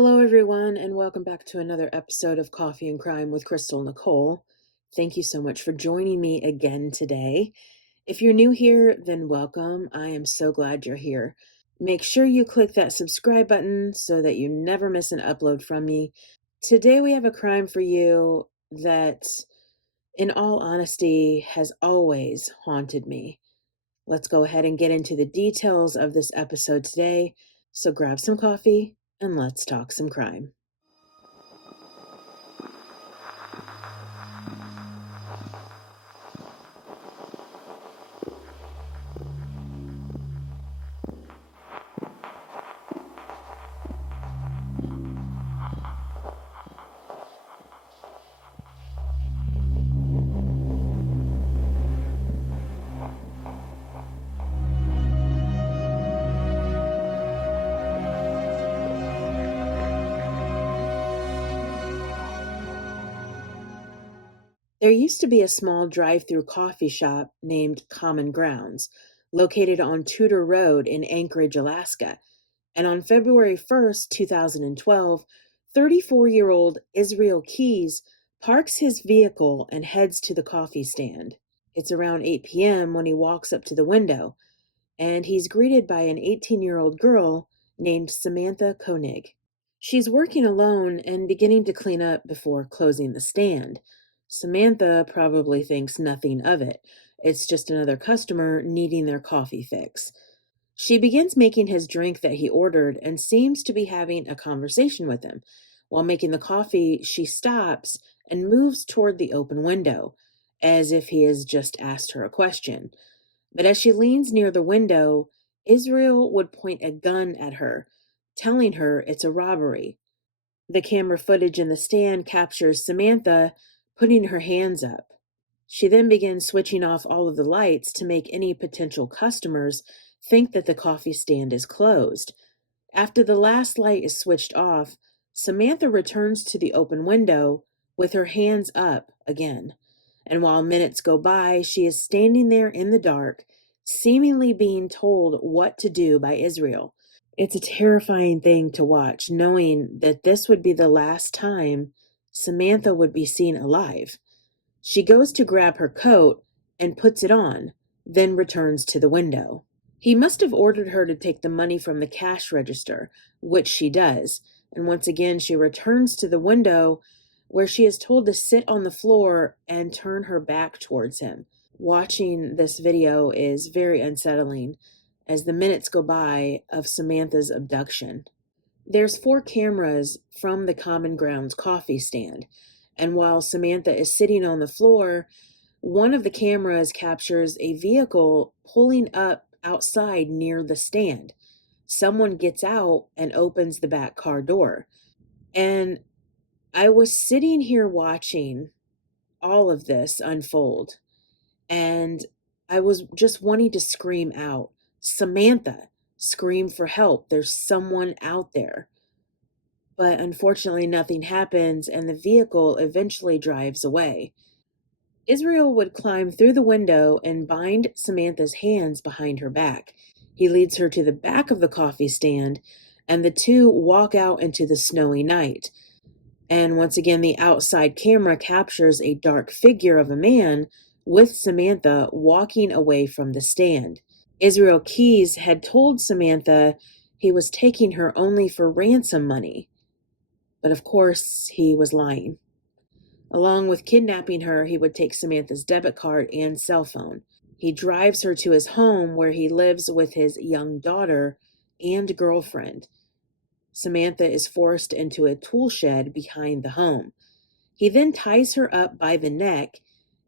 Hello, everyone, and welcome back to another episode of Coffee and Crime with Crystal Nichole. Thank you so much for joining me again today. If you're new here, then welcome. I am so glad you're here. Make sure you click that subscribe button so that you never miss an upload from me. Today, we have a crime for you that, in all honesty, has always haunted me. Let's go ahead and get into the details of this episode today. So grab some coffee and let's talk some crime. There used to be a small drive-through coffee shop named Common Grounds, located on Tudor Road in Anchorage, Alaska. And on February 1st, 2012, 34-year-old Israel Keys parks his vehicle and heads to the coffee stand. It's around 8 p.m. when he walks up to the window, and he's greeted by an 18-year-old girl named Samantha Koenig. She's working alone and beginning to clean up before closing the stand. Samantha probably thinks nothing of it. It's just another customer needing their coffee fix. She begins making his drink that he ordered and seems to be having a conversation with him. While making the coffee, she stops and moves toward the open window, as if he has just asked her a question. But as she leans near the window, Israel would point a gun at her, telling her it's a robbery. The camera footage in the stand captures Samantha putting her hands up. She then begins switching off all of the lights to make any potential customers think that the coffee stand is closed. After the last light is switched off, Samantha returns to the open window with her hands up again. And while minutes go by, she is standing there in the dark, seemingly being told what to do by Israel. It's a terrifying thing to watch, knowing that this would be the last time Samantha would be seen alive. She goes to grab her coat and puts it on, then returns to the window. He must have ordered her to take the money from the cash register, which she does, and once again she returns to the window where she is told to sit on the floor and turn her back towards him. Watching this video is very unsettling as the minutes go by of Samantha's abduction. There's 4 cameras from the Common Grounds coffee stand, and while Samantha is sitting on the floor, one of the cameras captures a vehicle pulling up outside near the stand. Someone gets out and opens the back car door. And I was sitting here watching all of this unfold, and I was just wanting to scream out, Samantha, scream for help. There's someone out there. But unfortunately, nothing happens, and the vehicle eventually drives away. Israel would climb through the window and bind Samantha's hands behind her back. He leads her to the back of the coffee stand, and the two walk out into the snowy night. And once again, the outside camera captures a dark figure of a man with Samantha walking away from the stand. Israel Keys had told Samantha he was taking her only for ransom money. But of course, he was lying. Along with kidnapping her, he would take Samantha's debit card and cell phone. He drives her to his home where he lives with his young daughter and girlfriend. Samantha is forced into a tool shed behind the home. He then ties her up by the neck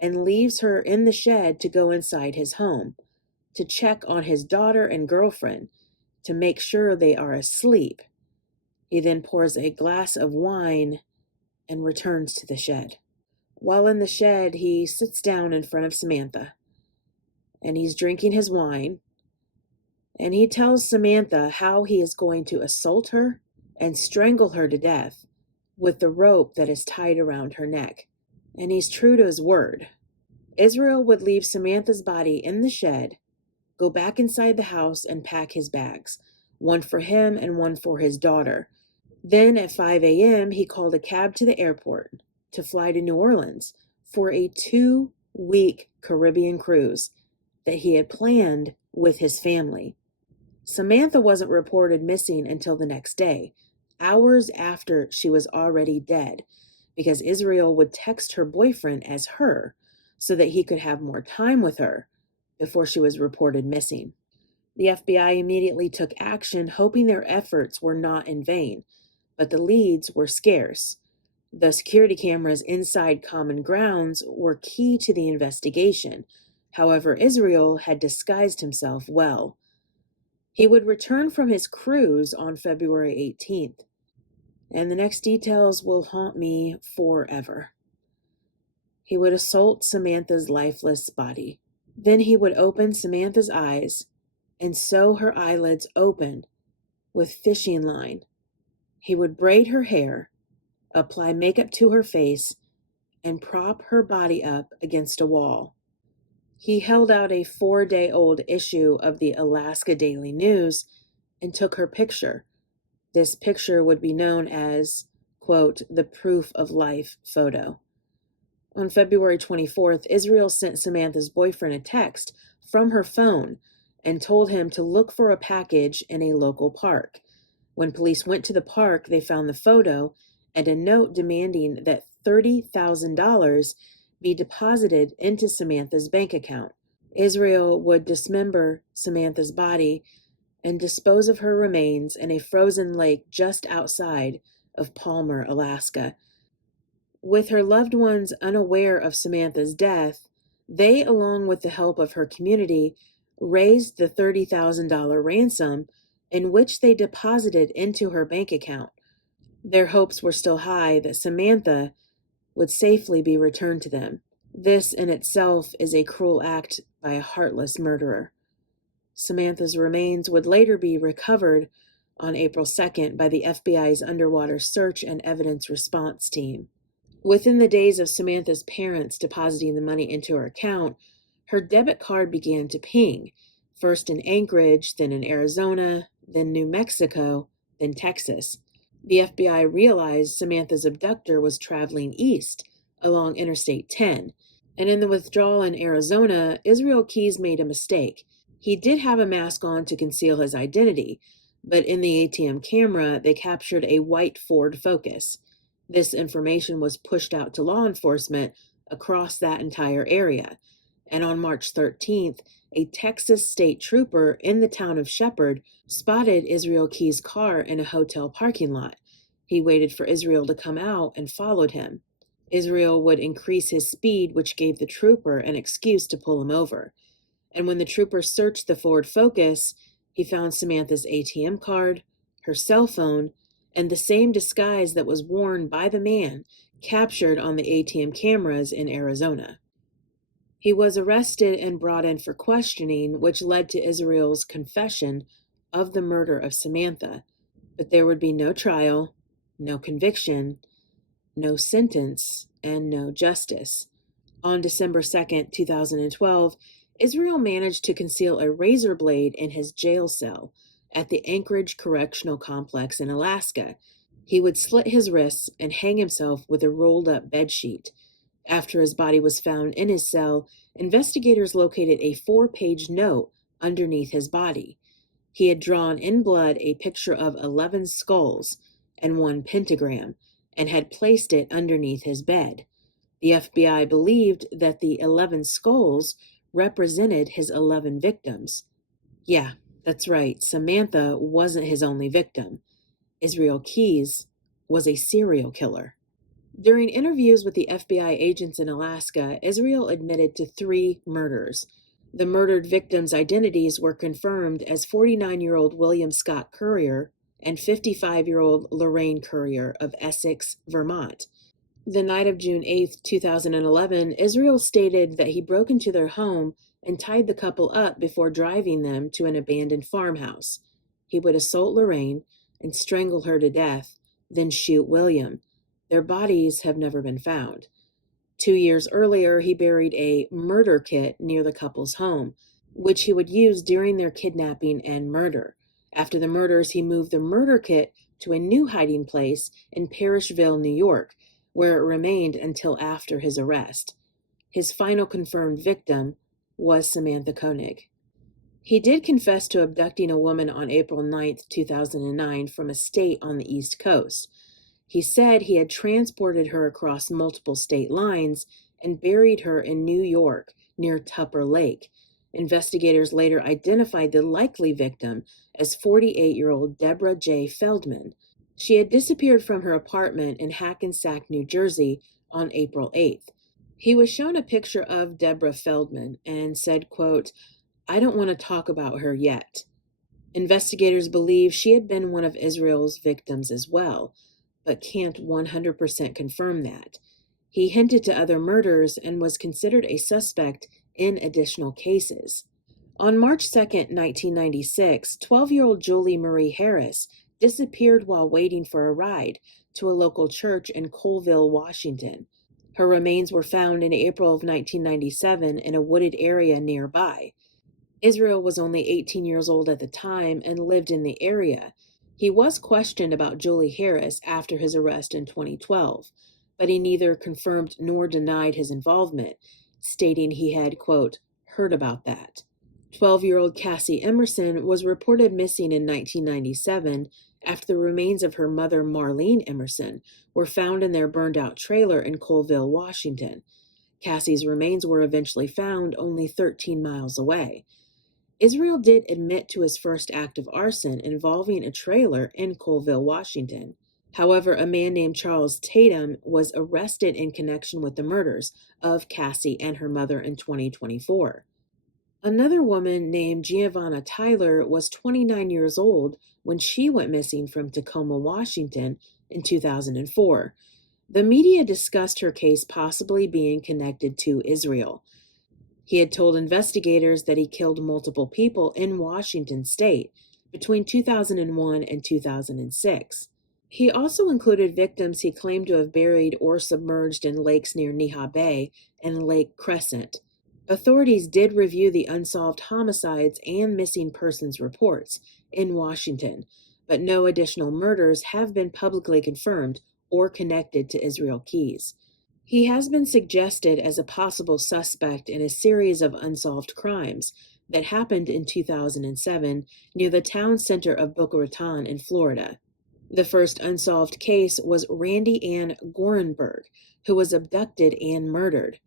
and leaves her in the shed to go inside his home, to check on his daughter and girlfriend, to make sure they are asleep. He then pours a glass of wine and returns to the shed. While in the shed, he sits down in front of Samantha, and he's drinking his wine, and he tells Samantha how he is going to assault her and strangle her to death with the rope that is tied around her neck. And he's true to his word. Israel would leave Samantha's body in the shed, go back inside the house and pack his bags, one for him and one for his daughter. Then at 5 a.m., he called a cab to the airport to fly to New Orleans for a 2-week Caribbean cruise that he had planned with his family. Samantha wasn't reported missing until the next day, hours after she was already dead, because Israel would text her boyfriend as her so that he could have more time with her before she was reported missing. The FBI immediately took action, hoping their efforts were not in vain, but the leads were scarce. The security cameras inside common grounds were key to the investigation. However, Israel had disguised himself well. He would return from his cruise on February 18th, and the next details will haunt me forever. He would assault Samantha's lifeless body. Then he would open Samantha's eyes and sew her eyelids open with fishing line. He would braid her hair, apply makeup to her face, and prop her body up against a wall. He held out a 4-day-old issue of the Alaska Daily News and took her picture. This picture would be known as, quote, the proof of life photo. On February 24th, Israel sent Samantha's boyfriend a text from her phone and told him to look for a package in a local park. When police went to the park, they found the photo and a note demanding that $30,000 be deposited into Samantha's bank account. Israel would dismember Samantha's body and dispose of her remains in a frozen lake just outside of Palmer, Alaska. With her loved ones unaware of Samantha's death, they, along with the help of her community, raised the $30,000 ransom, in which they deposited into her bank account. Their hopes were still high that Samantha would safely be returned to them. This in itself is a cruel act by a heartless murderer. Samantha's remains would later be recovered on April 2nd by the FBI's Underwater Search and Evidence Response Team. Within the days of Samantha's parents depositing the money into her account, her debit card began to ping, first in Anchorage, then in Arizona, then New Mexico, then Texas. The FBI realized Samantha's abductor was traveling east along Interstate 10, and in the withdrawal in Arizona, Israel Keyes made a mistake. He did have a mask on to conceal his identity, but in the ATM camera, they captured a white Ford Focus. This information was pushed out to law enforcement across that entire area, and on March 13th, a Texas state trooper in the town of Shepherd spotted Israel Keyes' car in a hotel parking lot. He waited for Israel to come out and followed him. Israel would increase his speed, which gave the trooper an excuse to pull him over. And when the trooper searched the Ford Focus, he found Samantha's ATM card, her cell phone, and the same disguise that was worn by the man captured on the ATM cameras in Arizona. He was arrested and brought in for questioning, which led to Israel's confession of the murder of Samantha. But there would be no trial, no conviction, no sentence, and no justice. On December 2nd, 2012, Israel managed to conceal a razor blade in his jail cell at the Anchorage Correctional Complex in Alaska. He would slit his wrists and hang himself with a rolled-up bedsheet. After his body was found in his cell, investigators located a 4-page note underneath his body. He had drawn in blood a picture of 11 skulls and 1 pentagram and had placed it underneath his bed. The FBI believed that the 11 skulls represented his 11 victims. Yeah, that's right, Samantha wasn't his only victim. Israel Keyes was a serial killer. During interviews with the FBI agents in Alaska, Israel admitted to 3 murders. The murdered victims' identities were confirmed as 49-year-old William Scott Currier and 55-year-old Lorraine Currier of Essex, Vermont. The night of June 8, 2011, Israel stated that he broke into their home and tied the couple up before driving them to an abandoned farmhouse. He would assault Lorraine and strangle her to death, then shoot William. Their bodies have never been found. 2 years earlier, he buried a murder kit near the couple's home, which he would use during their kidnapping and murder. After the murders, he moved the murder kit to a new hiding place in Parishville, New York, where it remained until after his arrest. His final confirmed victim was Samantha Koenig. He did confess to abducting a woman on April 9, 2009, from a state on the East Coast. He said he had transported her across multiple state lines and buried her in New York near Tupper Lake. Investigators later identified the likely victim as 48-year-old Deborah J. Feldman. She had disappeared from her apartment in Hackensack, New Jersey on April 8th. He was shown a picture of Deborah Feldman and said, quote, "I don't want to talk about her yet." Investigators believe she had been one of Israel's victims as well, but can't 100% confirm that. He hinted to other murders and was considered a suspect in additional cases. On March 2, 1996, 12-year-old Julie Marie Harris disappeared while waiting for a ride to a local church in Colville, Washington. Her remains were found in April of 1997 in a wooded area nearby. Israel was only 18 years old at the time and lived in the area. He was questioned about Julie Harris after his arrest in 2012, but he neither confirmed nor denied his involvement, stating he had, quote, "heard about that." 12-year-old Cassie Emerson was reported missing in 1997 after the remains of her mother, Marlene Emerson, were found in their burned-out trailer in Colville, Washington. Cassie's remains were eventually found only 13 miles away. Israel did admit to his first act of arson involving a trailer in Colville, Washington. However, a man named Charles Tatum was arrested in connection with the murders of Cassie and her mother in 2024. Another woman named Giovanna Tyler was 29 years old when she went missing from Tacoma, Washington in 2004. The media discussed her case possibly being connected to Israel. He had told investigators that he killed multiple people in Washington state between 2001 and 2006. He also included victims he claimed to have buried or submerged in lakes near Neha Bay and Lake Crescent. Authorities did review the unsolved homicides and missing persons reports in Washington, but no additional murders have been publicly confirmed or connected to Israel Keys. He has been suggested as a possible suspect in a series of unsolved crimes that happened in 2007 near the town center of Boca Raton in Florida. The first unsolved case was Randy Ann Gorenberg, who was abducted and murdered.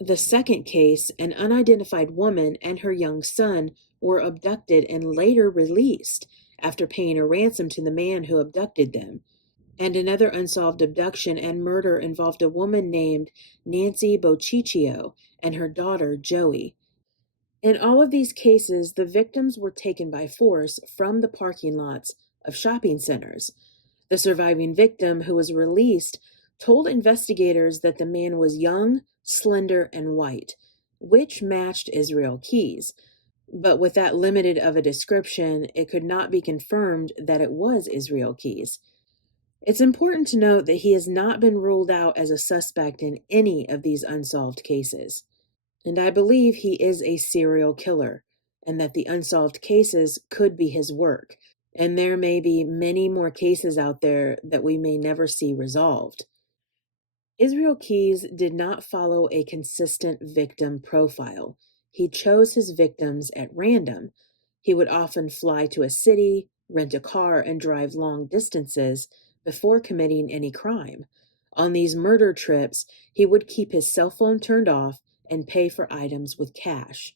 The second case, an unidentified woman and her young son were abducted and later released after paying a ransom to the man who abducted them. And another unsolved abduction and murder involved a woman named Nancy Bociccio and her daughter Joey. In all of these cases, the victims were taken by force from the parking lots of shopping centers. The surviving victim, who was released, told investigators that the man was young, slender, and white, which matched Israel Keys. But with that limited of a description, it could not be confirmed that it was Israel Keys. It's important to note that he has not been ruled out as a suspect in any of these unsolved cases. And I believe he is a serial killer, and that the unsolved cases could be his work. And there may be many more cases out there that we may never see resolved. Israel Keys did not follow a consistent victim profile. He chose his victims at random. He would often fly to a city, rent a car, and drive long distances before committing any crime. On these murder trips, he would keep his cell phone turned off and pay for items with cash.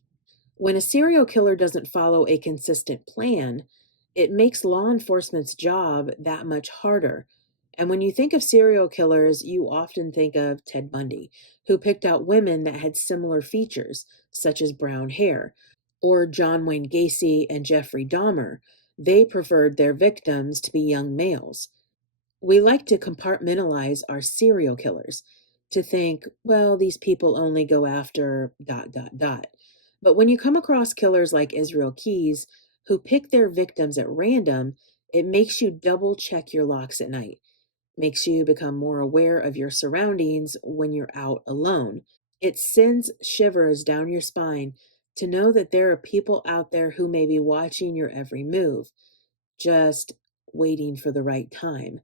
When a serial killer doesn't follow a consistent plan, it makes law enforcement's job that much harder. And when you think of serial killers, you often think of Ted Bundy, who picked out women that had similar features, such as brown hair, or John Wayne Gacy and Jeffrey Dahmer. They preferred their victims to be young males. We like to compartmentalize our serial killers, to think, well, these people only go after ... But when you come across killers like Israel Keys, who pick their victims at random, it makes you double check your locks at night. Makes you become more aware of your surroundings when you're out alone. It sends shivers down your spine to know that there are people out there who may be watching your every move. Just waiting for the right time.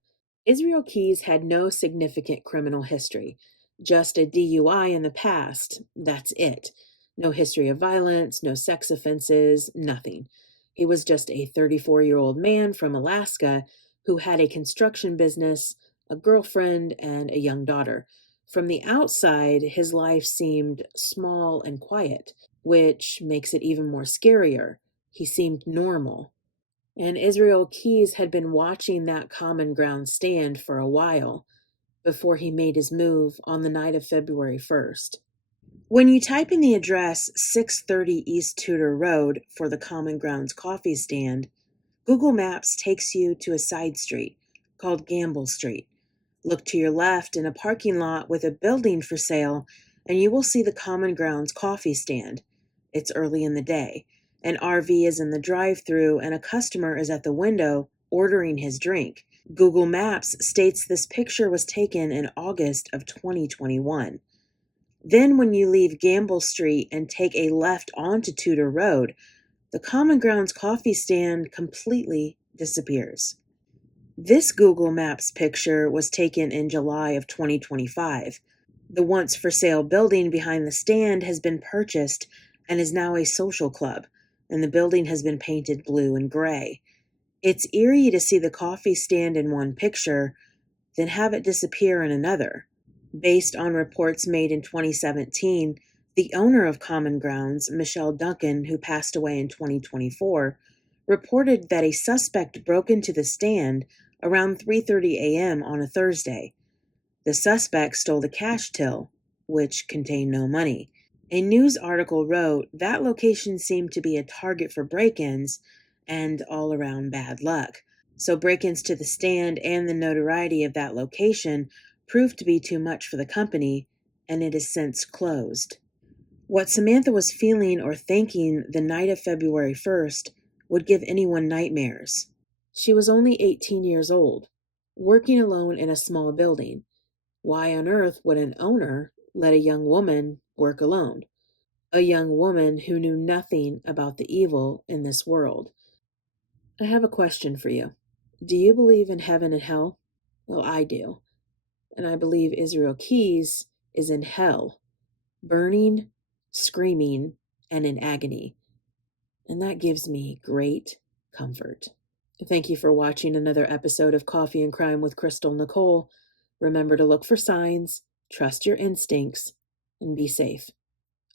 Israel Keys had no significant criminal history, just a DUI in the past. That's it. No history of violence, no sex offenses, nothing. He was just a 34-year-old man from Alaska who had a construction business, a girlfriend, and a young daughter. From the outside, his life seemed small and quiet, which makes it even more scarier. He seemed normal. And Israel Keys had been watching that common ground stand for a while before he made his move on the night of February 1st. When you type in the address 630 East Tudor Road for the Common Grounds coffee stand, Google Maps takes you to a side street called Gamble Street. Look to your left in a parking lot with a building for sale, and you will see the Common Grounds coffee stand. It's early in the day. An RV is in the drive-thru, and a customer is at the window ordering his drink. Google Maps states this picture was taken in August of 2021. Then when you leave Gamble Street and take a left onto Tudor Road, the Common Grounds coffee stand completely disappears. This Google Maps picture was taken in July of 2025. The once for sale building behind the stand has been purchased and is now a social club, and the building has been painted blue and gray. It's eerie to see the coffee stand in one picture, then have it disappear in another. Based on reports made in 2017, the owner of Common Grounds, Michelle Duncan, who passed away in 2024, reported that a suspect broke into the stand around 3:30 a.m. on a Thursday. The suspect stole the cash till, which contained no money. A news article wrote that location seemed to be a target for break-ins and all-around bad luck. So break-ins to the stand and the notoriety of that location proved to be too much for the company, and it has since closed. What Samantha was feeling or thinking the night of February 1st would give anyone nightmares. She was only 18 years old, working alone in a small building. Why on earth would an owner let a young woman work alone? A young woman who knew nothing about the evil in this world. I have a question for you. Do you believe in heaven and hell? Well, I do. And I believe Israel Keys is in hell, burning, screaming, and in agony. And that gives me great comfort. Thank you for watching another episode of Coffee and Crime with Crystal Nichole. Remember to look for signs, trust your instincts, and be safe.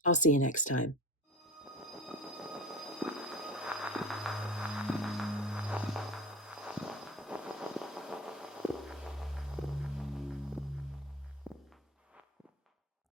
I'll see you next time.